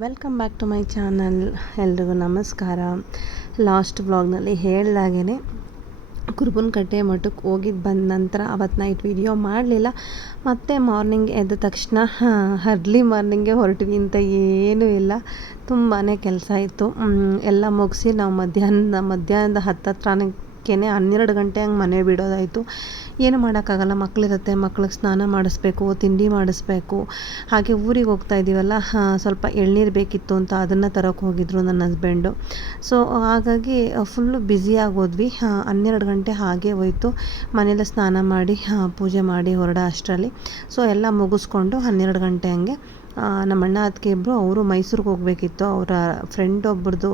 Welcome back to my channel ಎಲ್ರಿಗೂ ನಮಸ್ಕಾರ. Last ವ್ಲಾಗ್ನಲ್ಲಿ ಹೇಳ್ದಾಗೇ ಕುರುಬನಕಟ್ಟೆ ಮಠಕ್ಕೆ ಹೋಗಿದ್ದು ಬಂದ ನಂತರ ಅವತ್ತು ನೈಟ್ ವಿಡಿಯೋ ಮಾಡಲಿಲ್ಲ. ಮತ್ತು ಮಾರ್ನಿಂಗ್ ಎದ್ದ ತಕ್ಷಣ ಅರ್ಲಿ ಮಾರ್ನಿಂಗೆ ಹೊರಟ್ವಿ ಅಂತ ಏನೂ ಇಲ್ಲ. ತುಂಬಾ ಕೆಲಸ ಇತ್ತು. ಎಲ್ಲ ಮುಗಿಸಿ ನಾವು ಮಧ್ಯಾಹ್ನ, ಮಧ್ಯಾಹ್ನದ ಹತ್ತತ್ರನೇ ಹನ್ನೆರಡು ಗಂಟೆ ಹಂಗೆ ಮನೆ ಬಿಡೋದಾಯಿತು. ಏನು ಮಾಡೋಕ್ಕಾಗಲ್ಲ ಮಕ್ಕಳಿರುತ್ತೆ ಮಕ್ಳಿಗೆ ಸ್ನಾನ ಮಾಡಿಸ್ಬೇಕು ತಿಂಡಿ ಮಾಡಿಸ್ಬೇಕು. ಹಾಗೆ ಊರಿಗೆ ಹೋಗ್ತಾ ಇದ್ದೀವಲ್ಲ ಸ್ವಲ್ಪ ಎಳ್ನೀರು ಬೇಕಿತ್ತು ಅಂತ ಅದನ್ನು ತರೋಕೆ ಹೋಗಿದ್ರು ನನ್ನ ಹಸ್ಬೆಂಡು. ಸೊ ಹಾಗಾಗಿ ಫುಲ್ಲು ಬ್ಯುಸಿ ಆಗೋದ್ವಿ. ಹಾ, ಹನ್ನೆರಡು ಗಂಟೆ ಹಾಗೆ ಹೋಯ್ತು. ಮನೇಲಿ ಸ್ನಾನ ಮಾಡಿ ಪೂಜೆ ಮಾಡಿ ಹೊರಡ ಅಷ್ಟರಲ್ಲಿ. ಸೊ ಎಲ್ಲ ಮುಗಿಸ್ಕೊಂಡು ಹನ್ನೆರಡು ಗಂಟೆ ಹಂಗೆ ನಮ್ಮ ಅಣ್ಣ ಅದಕ್ಕೆ ಇಬ್ಬರು ಅವರು ಮೈಸೂರಿಗೆ ಹೋಗಬೇಕಿತ್ತು. ಅವರ ಫ್ರೆಂಡ್ ಒಬ್ಬರದು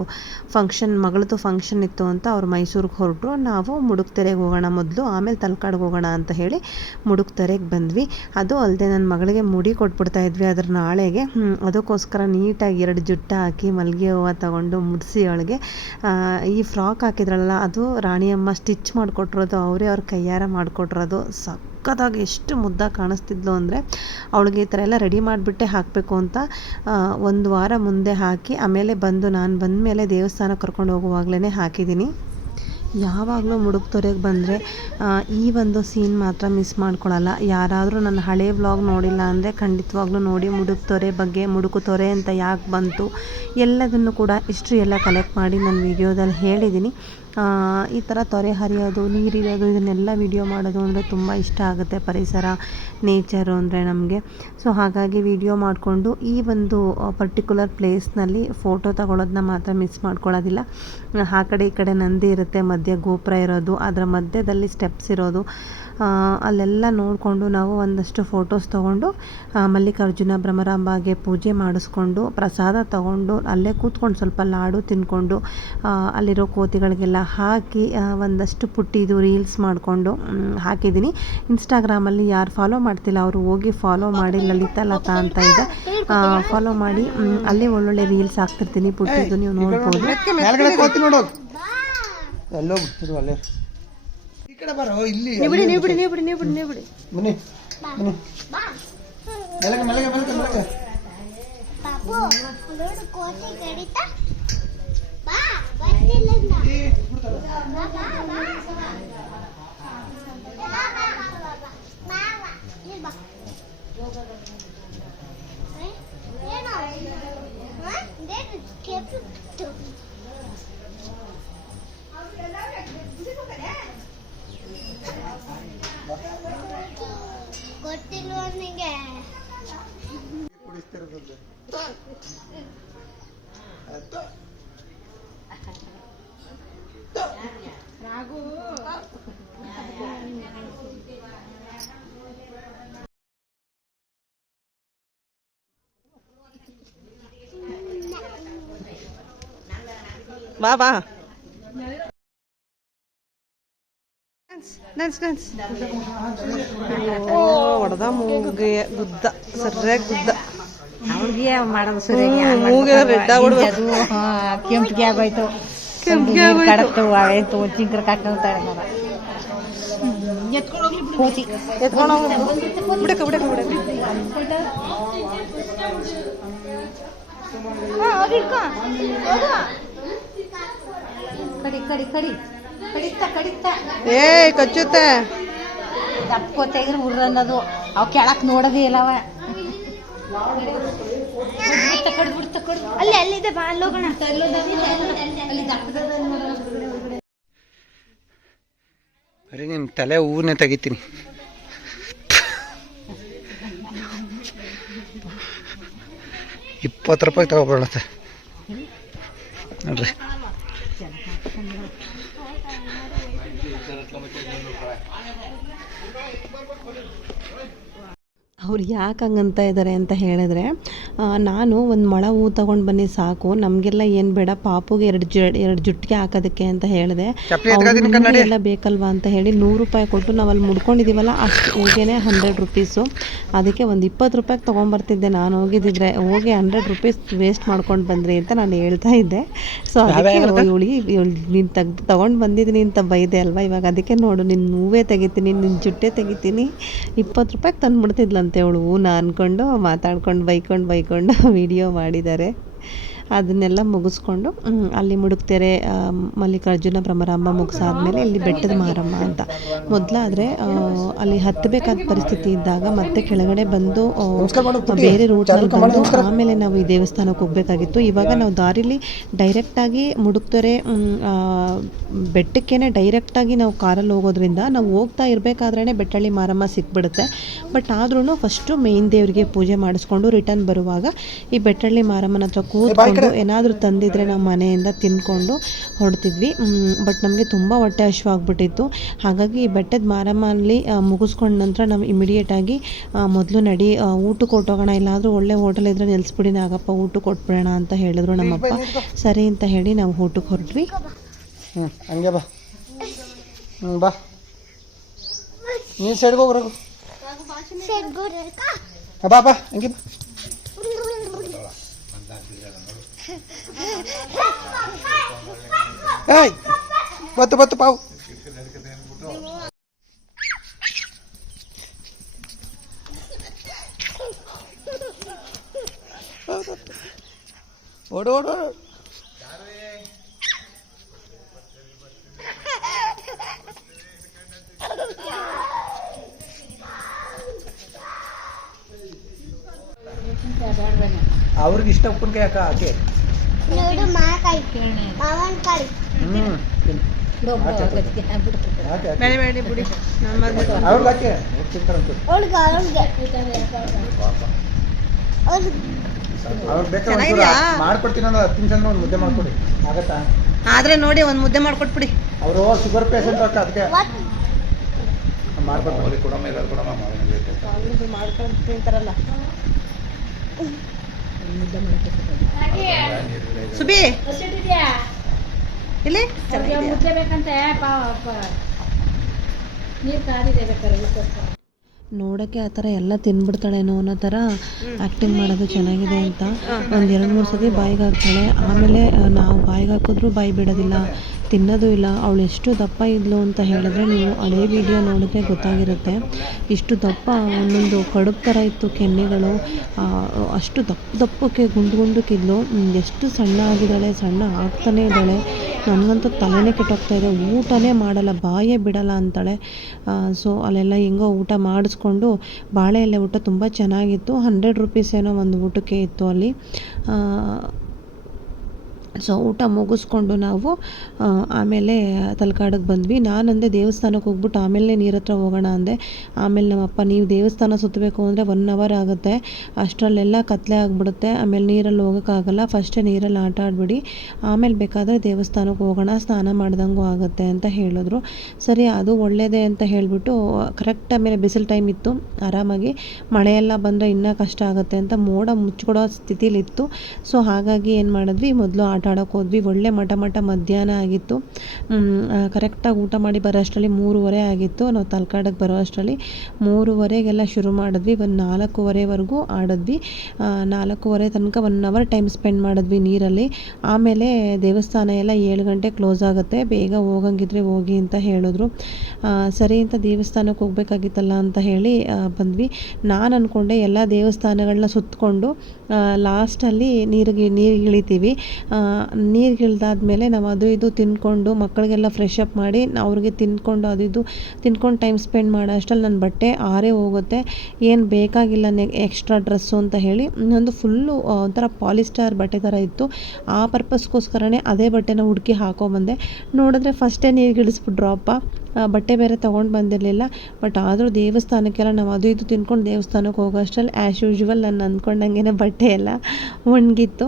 ಫಂಕ್ಷನ್ ಮಗಳದು ಫಂಕ್ಷನ್ ಇತ್ತು ಅಂತ ಅವ್ರು ಮೈಸೂರಿಗೆ ಹೊರಟರು. ನಾವು ಮುಡುಕ್ತೆರೆಗೆ ಹೋಗೋಣ ಮೊದಲು, ಆಮೇಲೆ ತಲಕಾಡಿಗೆ ಹೋಗೋಣ ಅಂತ ಹೇಳಿ ಮುಡುಕ್ತೆರೆಗೆ ಬಂದ್ವಿ. ಅದು ಅಲ್ಲದೆ ನನ್ನ ಮಗಳಿಗೆ ಮುಡಿ ಕೊಟ್ಬಿಡ್ತಾ ಇದ್ವಿ ಅದ್ರ ನಾಳೆಗೆ. ಅದಕ್ಕೋಸ್ಕರ ನೀಟಾಗಿ ಎರಡು ಜುಟ್ಟ ಹಾಕಿ ಮಲ್ಲಿಗೆ ಹೂವು ತಗೊಂಡು ಮುಡಿಸಿ ಅವಳಿಗೆ. ಈ ಫ್ರಾಕ್ ಹಾಕಿದ್ರಲ್ಲ, ಅದು ರಾಣಿಯಮ್ಮ ಸ್ಟಿಚ್ ಮಾಡಿಕೊಟ್ರೋದು ಅವರೇ ಅವ್ರ ಕೈಯಾರ ಮಾಡಿಕೊಟ್ರೋದು ಸಖತ್ತಾಗಿ ಎಷ್ಟು ಮುದ್ದಾಗಿ ಕಾಣಿಸ್ತಿದ್ಲು ಅಂದರೆ, ಅವಳಿಗೆ ಈ ಥರ ಎಲ್ಲ ರೆಡಿ ಮಾಡಿಬಿಟ್ಟೆ ಹಾಕಬೇಕು ಅಂತ ಒಂದು ವಾರ ಮುಂದೆ ಹಾಕಿ, ಆಮೇಲೆ ಬಂದು ನಾನು ಬಂದ ಮೇಲೆ ದೇವಸ್ಥಾನಕ್ಕೆ ಕರ್ಕೊಂಡು ಹೋಗುವಾಗಲೇ ಹಾಕಿದ್ದೀನಿ. ಯಾವಾಗಲೂ ಮುಡುಕ್ತೊರೆಗೆ ಬಂದರೆ ಈ ಒಂದು ಸೀನ್ ಮಾತ್ರ ಮಿಸ್ ಮಾಡ್ಕೊಳ್ಳಲ್ಲ ಯಾರಾದರೂ ನನ್ನ ಹಳೆ ವ್ಲಾಗ್ ನೋಡಿಲ್ಲ ಅಂದರೆ ಖಂಡಿತವಾಗ್ಲೂ ನೋಡಿ ಮುಡುಕ್ತೊರೆ ಬಗ್ಗೆ, ಮುಡುಕು ತೊರೆ ಅಂತ ಯಾಕೆ ಬಂತು, ಎಲ್ಲದನ್ನು ಕೂಡ ಹಿಸ್ಟ್ರಿ ಎಲ್ಲ ಕಲೆಕ್ಟ್ ಮಾಡಿ ನನ್ನ ವಿಡಿಯೋದಲ್ಲಿ ಹೇಳಿದ್ದೀನಿ. ಈ ಥರ ತೊರೆ ಹರಿಯೋದು ನೀರಿರೋದು ಇದನ್ನೆಲ್ಲ ವಿಡಿಯೋ ಮಾಡೋದು ಅಂದರೆ ತುಂಬ ಇಷ್ಟ ಆಗುತ್ತೆ ಪರಿಸರ ನೇಚರು ಅಂದರೆ ನಮಗೆ. ಸೊ ಹಾಗಾಗಿ ವಿಡಿಯೋ ಮಾಡಿಕೊಂಡು ಈ ಒಂದು ಪರ್ಟಿಕ್ಯುಲರ್ ಪ್ಲೇಸ್ನಲ್ಲಿ ಫೋಟೋ ತಗೊಳ್ಳೋದನ್ನ ಮಾತ್ರ ಮಿಸ್ ಮಾಡ್ಕೊಳ್ಳೋದಿಲ್ಲ. ಆ ಕಡೆ ಈ ಕಡೆ ನಂದಿ ಇರುತ್ತೆ, ಮಧ್ಯೆ ಗೋಪುರ ಇರೋದು, ಅದರ ಮಧ್ಯದಲ್ಲಿ ಸ್ಟೆಪ್ಸ್ ಇರೋದು. ಅಲ್ಲೆಲ್ಲ ನೋಡಿಕೊಂಡು ನಾವು ಒಂದಷ್ಟು ಫೋಟೋಸ್ ತೊಗೊಂಡು ಮಲ್ಲಿಕಾರ್ಜುನ ಭ್ರಮರಾಂಬಾಗೆ ಪೂಜೆ ಮಾಡಿಸ್ಕೊಂಡು ಪ್ರಸಾದ ತಗೊಂಡು ಅಲ್ಲೇ ಕೂತ್ಕೊಂಡು ಸ್ವಲ್ಪ ಲಾಡು ತಿಂದ್ಕೊಂಡು ಅಲ್ಲಿರೋ ಕೋತಿಗಳಿಗೆಲ್ಲ ಹಾಕಿ ಒಂದಷ್ಟು ಪುಟ್ಟಿದು ರೀಲ್ಸ್ ಮಾಡಿಕೊಂಡು ಹಾಕಿದ್ದೀನಿ. ಇನ್ಸ್ಟಾಗ್ರಾಮಲ್ಲಿ ಯಾರು ಫಾಲೋ ಮಾಡ್ತಿಲ್ಲ ಅವರು ಹೋಗಿ ಫಾಲೋ ಮಾಡಿ ಲಲಿತಾ ಲತಾ ಅಂತ ಇದೆ. ಫಾಲೋ ಮಾಡಿ ಅಲ್ಲೇ ಒಳ್ಳೊಳ್ಳೆ ರೀಲ್ಸ್ ಹಾಕ್ತಿರ್ತೀನಿ ಪುಟ್ಟಿದು ನೀವು ನೋಡ್ಬೋದು ಮೇಲ್ಗಡೆ ಕೋತಿ ನೋಡು ಎಲ್ಲೋ ಬಿಟ್ಟಿರು ಅಲ್ಲೇ ಈ ಕಡೆ ಬರೋ ಇಲ್ಲಿ ನೀವು ಬಿಡಿ ನೀವು ಬಿಡಿ ನೀವು ಬಿಡಿ ನೀವು ಬಿಡಿ ನೀವು ಬಿಡಿ ಬನ್ನಿ ಬನ್ನಿ ಮೆಲ್ಲಗೆ ಮೆಲ್ಲಗೆ ಮೆಲ್ಲಗೆ ಮೆಲ್ಲಗೆ ಬಾಬು ನೋಡು ಕೋತಿ ಕಡಿತಾ ಬಾ ಬರ್ತಿಲ್ಲ ಇನ್ನ. ಬಾ, ಬಾ, ಬಾ. ಬಾ, ಬಾ, ಬಾ, ಬಾ, ಬಾ. ಬಾ, ಬಾ. ಇಲ್ಲಿ ಬಾ. ಏ? ಏನು? ಹ? ಇದೇನು ಕೆಂಪು? ಗೊತ್ತಿಲ್ವ ನಿಂಗೆ ಕುಡಿಸ್ತಿರೋದು ಆಯ್ತು ಬಾ ಬಾ ಡ್ಯಾನ್ಸ್ ಡ್ಯಾನ್ಸ್ ಹೊಡೆದ ಮೂಗೆ ಗುದ್ದ ಸರಿಯಾಗಿ ಗುದ್ದ. ಅವ್ರಿಗೆ ಮಾಡೋದು ಸರಿಯಾಗಿ ಮೂಗೆ ರೆಡ್ ಆಗ್ಬಿಡ್ಬೇಕು ಕೆಂಪಿಗೆ ಆಗೋಯ್ತು ಕೆಂಪ್ಗೆ. ಕಡಕ್ತು ಆಯ್ತು ಚಿಂಕ್ರ ಎತ್ಕೊಂಡು ಬಿಡಕ ಬಿಡಕ ಬಿಡಕ ಕಡಿ ಕಡಿ ಕಡಿ. ಕಡಿತ ಕಡಿತ. ಏ ಕಚ್ಚುತ್ತೆ. ತಪ್ಕೋತ ಇದ್ರೆ ಉರ್ರ ಅನ್ನೋದು. ಅವ್ ಕೆಳಕ್ ನೋಡೋದೇ ಇಲ್ಲವ ಕಡ್ಬಿಡ್ತ ಅಲ್ಲಿ ಅಲ್ಲಿದೆ ಬಾ ಅಲ್ಲಿ ಹೋಗೋಣ. ಅಲ್ಲಿ ದಪ್ಪದ ಬರೀ ನಿಮ್ಮ ತಲೆ ಹೂವನ್ನೇ ತೆಗಿತೀನಿ. ಇಪ್ಪತ್ತು ರೂಪಾಯಿ ತಗೊಬಿಡತ್ತೆ ನೋಡ್ರಿ. ಅವ್ರು ಯಾಕೆ ಹಂಗಂತ ಇದ್ದಾರೆ ಅಂತ ಹೇಳಿದ್ರೆ ನಾನು ಒಂದು ಮೊಳ ಹೂ ತಗೊಂಡು ಬನ್ನಿ ಸಾಕು ನಮಗೆಲ್ಲ ಏನು ಬೇಡ ಪಾಪುಗೆ ಎರಡು ಜ ಎರಡು ಜುಟ್ಟಿಗೆ ಹಾಕೋದಕ್ಕೆ ಅಂತ ಹೇಳಿದೆ. ಎಲ್ಲ ಬೇಕಲ್ವಾ ಅಂತ ಹೇಳಿ ನೂರು ರೂಪಾಯಿ ಕೊಟ್ಟು ನಾವು ಅಲ್ಲಿ ಮುಡ್ಕೊಂಡಿದ್ದೀವಲ್ಲ ಅಷ್ಟು ಹೂಗೆನೆ ಹಂಡ್ರೆಡ್ ರುಪೀಸು ಅದಕ್ಕೆ ಒಂದು ಇಪ್ಪತ್ತು ರೂಪಾಯಿಗೆ ತೊಗೊಂಬರ್ತಿದ್ದೆ ನಾನು ಹೋಗಿದ್ದಿದ್ರೆ ಹೋಗಿ ಹಂಡ್ರೆಡ್ ರುಪೀಸ್ ವೇಸ್ಟ್ ಮಾಡ್ಕೊಂಡು ಬಂದ್ರಿ ಅಂತ ನಾನು ಹೇಳ್ತಾ ಇದ್ದೆ. ಸೊ ಅದಕ್ಕೆ ಇವಳಿ ನೀನು ತೆಗ್ದು ತೊಗೊಂಡು ಬಂದಿದ್ದೀನಿ ಅಂತ ಬೈದೆ ಅಲ್ವಾ? ಇವಾಗ ಅದಕ್ಕೆ ನೋಡು ನಿನ್ನ ಹೂವೇ ತೆಗಿತೀನಿ ನಿನ್ನ ಜುಟ್ಟೆ ತೆಗಿತೀನಿ ಇಪ್ಪತ್ತು ರೂಪಾಯಿಗೆ ತಂದುಬಿಡ್ತಿದ್ಲಂತೆ. ಅವಳು ಹೂನ ಅಂದ್ಕೊಂಡು ಮಾತಾಡ್ಕೊಂಡು ಬೈಕೊಂಡು ಬೈಕೊಂಡು ವಿಡಿಯೋ ಮಾಡಿದ್ದಾರೆ. ಅದನ್ನೆಲ್ಲ ಮುಗಿಸ್ಕೊಂಡು ಅಲ್ಲಿ ಮುಡುಕ್ತೆರೆ ಮಲ್ಲಿಕಾರ್ಜುನ ಭ್ರಮರಾಂಬ ಮುಗಿಸಾದ್ಮೇಲೆ ಇಲ್ಲಿ ಬೆಟ್ಟದ ಮಾರಮ್ಮ ಅಂತ. ಮೊದಲಾದರೆ ಅಲ್ಲಿ ಹತ್ತಬೇಕಾದ ಪರಿಸ್ಥಿತಿ ಇದ್ದಾಗ ಮತ್ತೆ ಕೆಳಗಡೆ ಬಂದು. ಬೇರೆ ರೂಟ್ನಲ್ಲಿ ಬಂದು ಆಮೇಲೆ ನಾವು ಈ ದೇವಸ್ಥಾನಕ್ಕೆ ಹೋಗಬೇಕಾಗಿತ್ತು. ಇವಾಗ ನಾವು ದಾರಿಲಿ ಡೈರೆಕ್ಟಾಗಿ ಮುಡುಕ್ತೊರೆ ಬೆಟ್ಟಕ್ಕೇ ಡೈರೆಕ್ಟಾಗಿ ನಾವು ಕಾರಲ್ಲಿ ಹೋಗೋದ್ರಿಂದ ನಾವು ಹೋಗ್ತಾ ಇರಬೇಕಾದ್ರೇ ಬೆಟ್ಟಳ್ಳಿ ಮಾರಮ್ಮ ಸಿಕ್ಬಿಡುತ್ತೆ. ಬಟ್ ಆದ್ರೂ ಫಸ್ಟು ಮೇನ್ ದೇವರಿಗೆ ಪೂಜೆ ಮಾಡಿಸ್ಕೊಂಡು ರಿಟರ್ನ್ ಬರುವಾಗ ಈ ಬೆಟ್ಟಳ್ಳಿ ಮಾರಮ್ಮನ ಹತ್ರ ಕೂತ್ಕೊಂಡು ಏನಾದರೂ ತಂದಿದ್ರೆ ನಾವು ಮನೆಯಿಂದ ತಿನ್ಕೊಂಡು ಹೊರಡ್ತಿದ್ವಿ. ಬಟ್ ನಮಗೆ ತುಂಬ ಹೊಟ್ಟೆ ಹಶ್ವಾಗ್ಬಿಟ್ಟಿತ್ತು ಹಾಗಾಗಿ ಈ ಬೆಟ್ಟದ ಮಾರಮ್ಮಲ್ಲಿ ಮುಗಿಸ್ಕೊಂಡ ನಂತರ ನಾವು ಇಮಿಡಿಯೇಟಾಗಿ ಮೊದಲು ನಡಿ ಊಟ ಊಟಕ್ಕೆ ಕೊಟ್ಟೋಗೋಣ ಇಲ್ಲಾದರೂ ಒಳ್ಳೆ ಹೋಟೆಲ್ ಇದ್ರೆ ನಿಲ್ಲಿಸ್ಬಿಡಿ ನಾಗಪ್ಪ ಊಟಕ್ಕೆ ಕೊಟ್ಬಿಡೋಣ ಅಂತ ಹೇಳಿದ್ರು ನಮ್ಮಪ್ಪ. ಸರಿ ಅಂತ ಹೇಳಿ ನಾವು ಊಟಕ್ಕೆ ಹೊರಟ್ವಿ. ಹ್ಞೂ ಹಂಗೆ ಬಾ. ಹ್ಞೂ ಬಾ. ನೀನು ಸೈಡ್ಗೆ ಹೋಗ್ರಿ ಬಾ ಬಾ ಹಂಗೆ ಬಾ. ఏయ్ వద్దు వద్దు పావు. ఓడు ఓడు ಅವಳಿಗೆ ಹಾಕಿ? ಮಾಡ್ಕೊಡ್ತೀನಿ ಒಂದು ಮುದ್ದೆ ಮಾಡ್ಕೊಡಿ. ಆಗತ್ತಾ? ಆದ್ರೆ ನೋಡಿ ಒಂದ್ ಮುದ್ದೆ ಮಾಡ್ಕೊಟ್ಬಿಡಿ. ಅವರು ಶುಗರ್ ಪೇಷಂಟ್ ಅವ್ರ ಅದಕ್ಕೆ. What? ಕೊಡಮ್ಮ ಮಾಡ್ಕೊಂಡು ತಿಂತಾರಲ್ಲ. ಸುಬಿ. ಇಲ್ಲಿ? ಮುದ್ದೆ ಬೇಕಂತೆ ನೀರು ಕಾದಿದೆ ಬೇಕಾದ್ರೆ ನೋಡೋಕ್ಕೆ ಆ ಥರ ಎಲ್ಲ ತಿನ್ಬಿಡ್ತಾಳೇನೋ ಅನ್ನೋ ಥರ ಆ್ಯಕ್ಟಿಂಗ್ ಮಾಡೋದು ಚೆನ್ನಾಗಿದೆ ಅಂತ. ಒಂದು ಎರಡು ಮೂರು ಸತಿ ಬಾಯಿಗೆ ಹಾಕ್ತಾಳೆ. ಆಮೇಲೆ ನಾವು ಬಾಯಿಗೆ ಹಾಕಿದ್ರು ಬಾಯಿ ಬಿಡೋದಿಲ್ಲ. ತಿನ್ನೋದು ಇಲ್ಲ, ಅವಳು ಎಷ್ಟು ದಪ್ಪ ಇದ್ಲು ಅಂತ ಹೇಳಿದ್ರೆ ನೀವು ಹಳೇ ವಿಡಿಯೋ ನೋಡಿದ್ರೆ ಗೊತ್ತಾಗಿರುತ್ತೆ. ಇಷ್ಟು ದಪ್ಪ, ಒಂದೊಂದು ಕಡುಬು ಥರ ಇತ್ತು ಕೆನ್ನೆಗಳು ಅಷ್ಟು ದಪ್ಪ ದಪ್ಪಕ್ಕೆ ಗುಂಡು ಗುಂಡಕ್ಕಿದ್ಲು ಎಷ್ಟು ಸಣ್ಣ ಆಗಿದ್ದಾಳೆ, ಸಣ್ಣ ಆಗ್ತಾನೇ ಇದ್ದಾಳೆ. ನನಗಂತೂ ತಲೆನೇ ಕೆಟ್ಟೋಗ್ತಾ ಇದೆ. ಊಟನೇ ಮಾಡಲ್ಲ, ಬಾಯೇ ಬಿಡಲ್ಲ ಅಂತಾಳೆ. ಸೊ ಅಲ್ಲೆಲ್ಲ ಹೆಂಗೋ ಊಟ ಮಾಡಿಸ್ಕೊಂಡು ಬಾಳೆ ಎಲೆ ಊಟ ತುಂಬ ಚೆನ್ನಾಗಿತ್ತು. ಹಂಡ್ರೆಡ್ ರುಪೀಸ್ ಏನೋ ಒಂದು ಊಟಕ್ಕೆ ಇತ್ತು ಅಲ್ಲಿ. ಸೊ ಊಟ ಮುಗಿಸ್ಕೊಂಡು ನಾವು ಆಮೇಲೆ ತಲಕಾಡಿಗೆ ಬಂದ್ವಿ. ನಾನು ಅಂದೆ ದೇವಸ್ಥಾನಕ್ಕೆ ಹೋಗ್ಬಿಟ್ಟು ಆಮೇಲೆ ನೀರ ಹತ್ರ ಹೋಗೋಣ ಅಂದೆ. ಆಮೇಲೆ ನಮ್ಮಪ್ಪ ನೀವು ದೇವಸ್ಥಾನ ಸುತ್ತಬೇಕು ಅಂದರೆ ಒನ್ ಅವರ್ ಆಗುತ್ತೆ. ಅಷ್ಟರಲ್ಲೆಲ್ಲ ಕತ್ತಲೆ ಆಗಿಬಿಡುತ್ತೆ. ಆಮೇಲೆ ನೀರಲ್ಲಿ ಹೋಗೋಕ್ಕಾಗಲ್ಲ ಫಸ್ಟೇ ನೀರಲ್ಲಿ ಆಟ ಆಡ್ಬಿಡಿ. ಆಮೇಲೆ ಬೇಕಾದರೆ ದೇವಸ್ಥಾನಕ್ಕೆ ಹೋಗೋಣ. ಸ್ನಾನ ಮಾಡ್ದಂಗೂ ಆಗುತ್ತೆ ಅಂತ ಹೇಳಿದ್ರು. ಸರಿ, ಅದು ಒಳ್ಳೆಯದೇ ಅಂತ ಹೇಳಿಬಿಟ್ಟು ಕರೆಕ್ಟ್ ಆಮೇಲೆ ಬಿಸಿಲು ಟೈಮ್ ಇತ್ತು. ಆರಾಮಾಗಿ ಮಳೆಯೆಲ್ಲ ಬಂದರೆ ಇನ್ನೂ ಕಷ್ಟ ಆಗುತ್ತೆ ಅಂತ ಮೋಡ ಮುಚ್ಚಿಕೊಡೋ ಸ್ಥಿತಿಲಿತ್ತು. ಸೊ ಹಾಗಾಗಿ ಏನು ಮಾಡಿದ್ವಿ, ಮೊದಲು ಆಟ ಆಡೋಕೆ ಹೋದ್ವಿ. ಒಳ್ಳೆ ಮಠ ಮಠ ಮಧ್ಯಾಹ್ನ ಆಗಿತ್ತು. ಕರೆಕ್ಟಾಗಿ ಊಟ ಮಾಡಿ ಬರೋ ಅಷ್ಟರಲ್ಲಿ ಮೂರುವರೆ ಆಗಿತ್ತು. ನಾವು ತಲ್ಕಾಡಕ್ಕೆ ಬರೋ ಅಷ್ಟರಲ್ಲಿ ಮೂರುವರೆಗೆಲ್ಲ ಶುರು ಮಾಡಿದ್ವಿ. ಒಂದು ನಾಲ್ಕೂವರೆವರೆಗೂ ಆಡಿದ್ವಿ. ನಾಲ್ಕೂವರೆ ತನಕ ಒನ್ ಅವರ್ ಟೈಮ್ ಸ್ಪೆಂಡ್ ಮಾಡಿದ್ವಿ ನೀರಲ್ಲಿ. ಆಮೇಲೆ ದೇವಸ್ಥಾನ ಎಲ್ಲ ಏಳು ಗಂಟೆ ಕ್ಲೋಸ್ ಆಗುತ್ತೆ. ಬೇಗ ಹೋಗಂಗಿದ್ರೆ ಹೋಗಿ ಅಂತ ಹೇಳಿದ್ರು. ಸರಿ ಅಂತ ದೇವಸ್ಥಾನಕ್ಕೆ ಹೋಗ್ಬೇಕಾಗಿತ್ತಲ್ಲ ಅಂತ ಹೇಳಿ ಬಂದ್ವಿ. ನಾನು ಅಂದ್ಕೊಂಡೆ ಎಲ್ಲ ದೇವಸ್ಥಾನಗಳನ್ನ ಸುತ್ತಕೊಂಡು ಲಾಸ್ಟಲ್ಲಿ ನೀರಿಗೆ ನೀರಿಗೆ ಇಳಿತೀವಿ. ನೀರಿಗೆ ಇಳ್ದಾದ್ಮೇಲೆ ನಾವು ಅದು ಇದು ತಿಂದ್ಕೊಂಡು ಮಕ್ಕಳಿಗೆಲ್ಲ ಫ್ರೆಶ್ ಅಪ್ ಮಾಡಿ ಅವ್ರಿಗೆ ತಿಂದ್ಕೊಂಡು ಅದು ಇದು ತಿನ್ಕೊಂಡು ಟೈಮ್ ಸ್ಪೆಂಡ್ ಮಾಡೋ ಅಷ್ಟರಲ್ಲಿ ನನ್ನ ಬಟ್ಟೆ ಆರೇ ಹೋಗುತ್ತೆ. ಏನು ಬೇಕಾಗಿಲ್ಲ ನೆ ಎಕ್ಸ್ಟ್ರಾ ಡ್ರೆಸ್ಸು ಅಂತ ಹೇಳಿ. ಇನ್ನೊಂದು ಫುಲ್ಲು ಒಂಥರ ಪಾಲಿಸ್ಟರ್ ಬಟ್ಟೆ ಥರ ಇತ್ತು. ಆ ಪರ್ಪಸ್ಗೋಸ್ಕರನೇ ಅದೇ ಬಟ್ಟೆನ ಹುಡುಕಿ ಹಾಕೊಂಬಂದೆ. ನೋಡಿದ್ರೆ ಫಸ್ಟೇ ನೀರಿಗೆ ಇಳಿಸ್ಬಿಟ್ರು ಅಪ್ಪ ಆ, ಬಟ್ಟೆ ಬೇರೆ ತೊಗೊಂಡು ಬಂದಿರಲಿಲ್ಲ. ಬಟ್ ಆದರೂ ದೇವಸ್ಥಾನಕ್ಕೆಲ್ಲ ನಾವು ಅದು ಇದು ತಿನ್ಕೊಂಡು ದೇವಸ್ಥಾನಕ್ಕೆ ಹೋಗೋ ಅಷ್ಟರಲ್ಲಿ ಆ್ಯಸ್ ಯೂಶ್ವಲ್ ನಾನು ಅಂದ್ಕೊಂಡಂಗೆ ಬಟ್ಟೆ ಎಲ್ಲ ಒಣಗಿತ್ತು.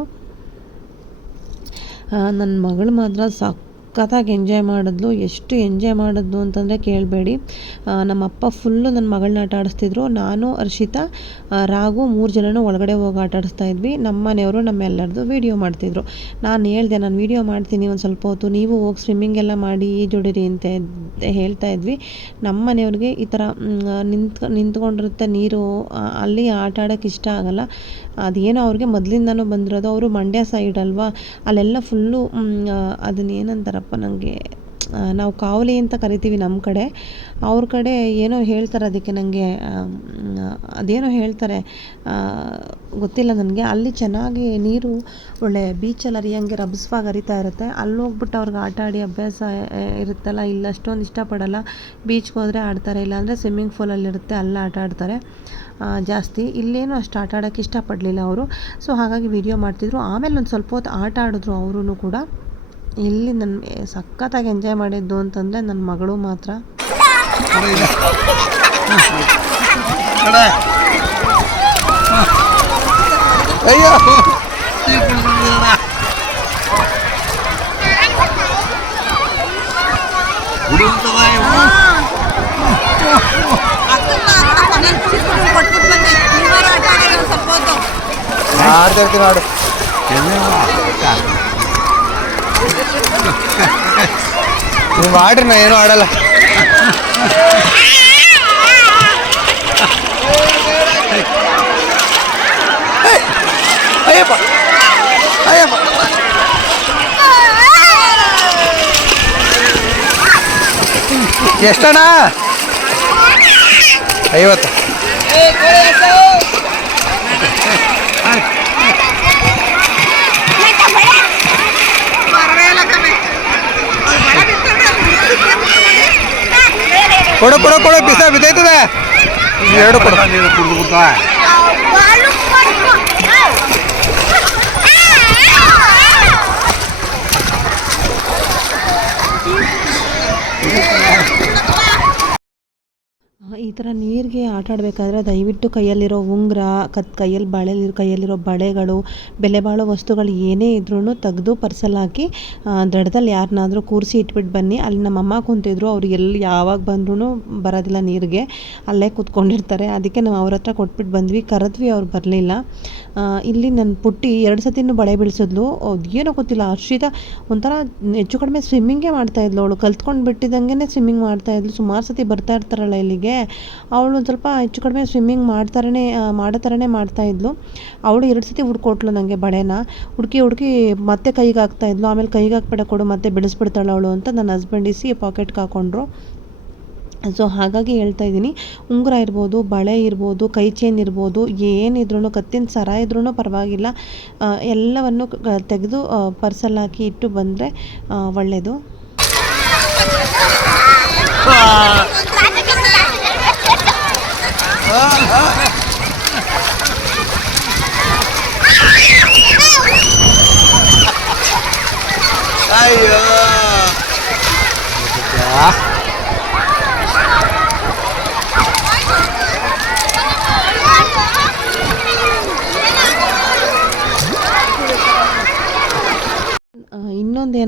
ನನ್ನ ಮಗಳು ಮಾತ್ರ ಸಖತ್ತಾಗಿ ಎಂಜಾಯ್ ಮಾಡಿದ್ಲು. ಎಷ್ಟು ಎಂಜಾಯ್ ಮಾಡಿದ್ಲು ಅಂತಂದರೆ ಕೇಳಬೇಡಿ. ನಮ್ಮಪ್ಪ ಫುಲ್ಲು ನನ್ನ ಮಗಳನ್ನ ಆಟ ಆಡಿಸ್ತಿದ್ರು. ನಾನು, ಹರ್ಷಿತಾ ರಾಗು ಮೂರು ಜನನೂ ಒಳಗಡೆ ಹೋಗಿ ಆಟ ಆಡಿಸ್ತಾ ಇದ್ವಿ. ನಮ್ಮ ಮನೆಯವರು ನಮ್ಮೆಲ್ಲರದು ವೀಡಿಯೋ ಮಾಡ್ತಿದ್ರು. ನಾನು ಹೇಳ್ದೆ, ನಾನು ವೀಡಿಯೋ ಮಾಡ್ತೀನಿ ಒಂದು ಸ್ವಲ್ಪ ಹೊತ್ತು. ನೀವು ಹೋಗಿ ಸ್ವಿಮ್ಮಿಂಗ್ ಎಲ್ಲ ಮಾಡಿ ಈಜೊಡಿರಿ ಅಂತ ಹೇಳ್ತಾ ಇದ್ವಿ. ನಮ್ಮ ಮನೆಯವ್ರಿಗೆ ಈ ಥರ ನಿಂತ್ಕೊ, ನಿಂತ್ಕೊಂಡಿರುತ್ತೆ ನೀರು. ಅಲ್ಲಿ ಆಟ ಆಡೋಕ್ಕೆ ಇಷ್ಟ ಆಗಲ್ಲ. ಅದೇನೋ ಅವ್ರಿಗೆ ಮೊದಲಿಂದನೂ ಬಂದಿರೋದು ಅವರು ಮಂಡ್ಯ ಸೈಡ್ ಅಲ್ವಾ? ಅಲ್ಲೆಲ್ಲ ಫುಲ್ಲು ಅದನ್ನ ಏನಂತಾರಪ್ಪ ನನಗೆ ನಾವು ಕಾವಲಿ ಅಂತ ಕರಿತೀವಿ ನಮ್ಮ ಕಡೆ. ಅವ್ರ ಕಡೆ ಏನೋ ಹೇಳ್ತಾರೆ ಅದಕ್ಕೆ ನನಗೆ ಅದೇನೋ ಹೇಳ್ತಾರೆ ಗೊತ್ತಿಲ್ಲ ನನಗೆ. ಅಲ್ಲಿ ಚೆನ್ನಾಗಿ ನೀರು, ಒಳ್ಳೆ ಬೀಚಲ್ಲಿ ಹರಿಯಂಗೆ ರಭಸವಾಗಿ ಹರಿತಾ ಇರುತ್ತೆ. ಅಲ್ಲಿ ಹೋಗ್ಬಿಟ್ಟು ಅವ್ರಿಗೆ ಆಟ ಆಡಿ ಅಭ್ಯಾಸ ಇರುತ್ತಲ್ಲ, ಇಲ್ಲಿ ಅಷ್ಟೊಂದು ಇಷ್ಟಪಡಲ್ಲ. ಬೀಚ್ಗೆ ಹೋದರೆ ಆಡ್ತಾರೆ ಇಲ್ಲಾಂದರೆ ಸ್ವಿಮ್ಮಿಂಗ್ ಫೂಲಲ್ಲಿರುತ್ತೆ ಅಲ್ಲಿ ಆಟ ಆಡ್ತಾರೆ ಜಾಸ್ತಿ. ಇಲ್ಲೇನು ಅಷ್ಟು ಆಟ ಆಡೋಕ್ಕೆ ಇಷ್ಟಪಡಲಿಲ್ಲ ಅವರು. ಸೊ ಹಾಗಾಗಿ ವಿಡಿಯೋ ಮಾಡ್ತಿದ್ರು. ಆಮೇಲೆ ಒಂದು ಸ್ವಲ್ಪ ಹೊತ್ತು ಆಟ ಆಡಿದ್ರು ಅವರೂ ಕೂಡ. ಇಲ್ಲಿ ನನ್ನ ಸಖತ್ತಾಗಿ ಎಂಜಾಯ್ ಮಾಡಿದ್ದು ಅಂತಂದರೆ ನನ್ನ ಮಗಳು ಮಾತ್ರ. ಅಯ್ಯೋ. ಮಾಡು ಇರ್ತೀನಿ ಆಡು ನೀವು ಆಡ್ರಿ ನಾ ಏನೂ ಆಡಲ್ಲ ಅಯ್ಯಪ್ಪ ಅಯ್ಯಪ್ಪ ಎಷ್ಟಣ್ಣ ಐವತ್ತು ಕೊಡು ಕೊಡು ಕೊಡು ಬಿಸ ಬಿದ್ದೈತದೆ ಎರಡು ಕೊಡು ಈ ಥರ ನೀರಿಗೆ ಆಟ ಆಡಬೇಕಾದ್ರೆ ದಯವಿಟ್ಟು ಕೈಯಲ್ಲಿರೋ ಉಂಗುರ, ಕತ್ ಕೈಯಲ್ಲಿ ಬಳೆಲಿ ಕೈಯಲ್ಲಿರೋ ಬಳೆಗಳು, ಬೆಲೆ ಬಾಳೋ ವಸ್ತುಗಳು ಏನೇ ಇದ್ರೂ ತೆಗೆದು ಪರ್ಸಲ್ಲಿ ಹಾಕಿ ದಡದಲ್ಲಿ ಯಾರನ್ನಾದ್ರೂ ಕೂರಿಸಿ ಇಟ್ಬಿಟ್ಟು ಬನ್ನಿ. ಅಲ್ಲಿ ನಮ್ಮ ಅಮ್ಮ ಕುಂತಿದ್ರು, ಅವ್ರು ಎಲ್ಲಿ ಯಾವಾಗ ಬಂದ್ರೂ ಬರೋದಿಲ್ಲ ನೀರಿಗೆ. ಅಲ್ಲೇ ಕೂತ್ಕೊಂಡಿರ್ತಾರೆ. ಅದಕ್ಕೆ ನಾವು ಅವ್ರ ಹತ್ರ ಕೊಟ್ಬಿಟ್ಟು ಬಂದ್ವಿ. ಕರೆದ್ವಿ, ಅವ್ರು ಬರಲಿಲ್ಲ. ಇಲ್ಲಿ ನನ್ನ ಪುಟ್ಟಿ ಎರಡು ಸತಿನೂ ಬಳೆ ಬೀಳ್ಸಿದ್ಲು. ಏನೋ ಗೊತ್ತಿಲ್ಲ, ಹರ್ಷಿತ ಒಂಥರ ಹೆಚ್ಚು ಕಡಿಮೆ ಸ್ವಿಮ್ಮಿಂಗೇ ಮಾಡ್ತಾಯಿದ್ಲು ಅವಳು. ಕಲ್ತ್ಕೊಂಡು ಬಿಟ್ಟಿದ್ದಂಗೆ ಸ್ವಿಮ್ಮಿಂಗ್ ಮಾಡ್ತಾಯಿದ್ಲು ಸುಮಾರು ಸತಿ ಬರ್ತಾ ಇರ್ತಾರಲ್ಲ ಇಲ್ಲಿಗೆ. ಅವಳು ಸ್ವಲ್ಪ ಹೆಚ್ಚು ಕಡಿಮೆ ಸ್ವಿಮ್ಮಿಂಗ್ ಮಾಡ್ತಾರೇ ಮಾಡೋ ಥರನೇ ಮಾಡ್ತಾಯಿದ್ಲು ಅವಳು ಎರಡು ಸತಿ ಹುಡ್ಕೊಟ್ಲು ನನಗೆ ಬಳೆನ. ಹುಡುಕಿ ಹುಡುಕಿ ಮತ್ತೆ ಕೈಗೆ ಹಾಕ್ತಾಯಿದ್ಲು ಆಮೇಲೆ ಕೈಗೆ ಹಾಕ್ಬೇಡ ಕೊಡು, ಮತ್ತೆ ಬಿಡಿಸ್ಬಿಡ್ತಾಳೆ ಅವಳು ಅಂತ ನನ್ನ ಹಸ್ಬೆಂಡ್ ಇಸಿ ಪಾಕೆಟ್ಗೆ ಹಾಕ್ಕೊಂಡ್ರು ಸೊ ಹಾಗಾಗಿ ಹೇಳ್ತಾ ಇದ್ದೀನಿ. ಉಂಗುರ ಇರ್ಬೋದು, ಬಳೆ ಇರ್ಬೋದು, ಕೈ ಚೈನ್ ಇರ್ಬೋದು ಏನಿದ್ರೂ ಕತ್ತಿನ ಸರ ಇದ್ರೂ ಪರವಾಗಿಲ್ಲ. ಎಲ್ಲವನ್ನು ತೆಗೆದು ಪರ್ಸಲ್ಲಿ ಹಾಕಿ ಇಟ್ಟು ಬಂದರೆ ಒಳ್ಳೆಯದು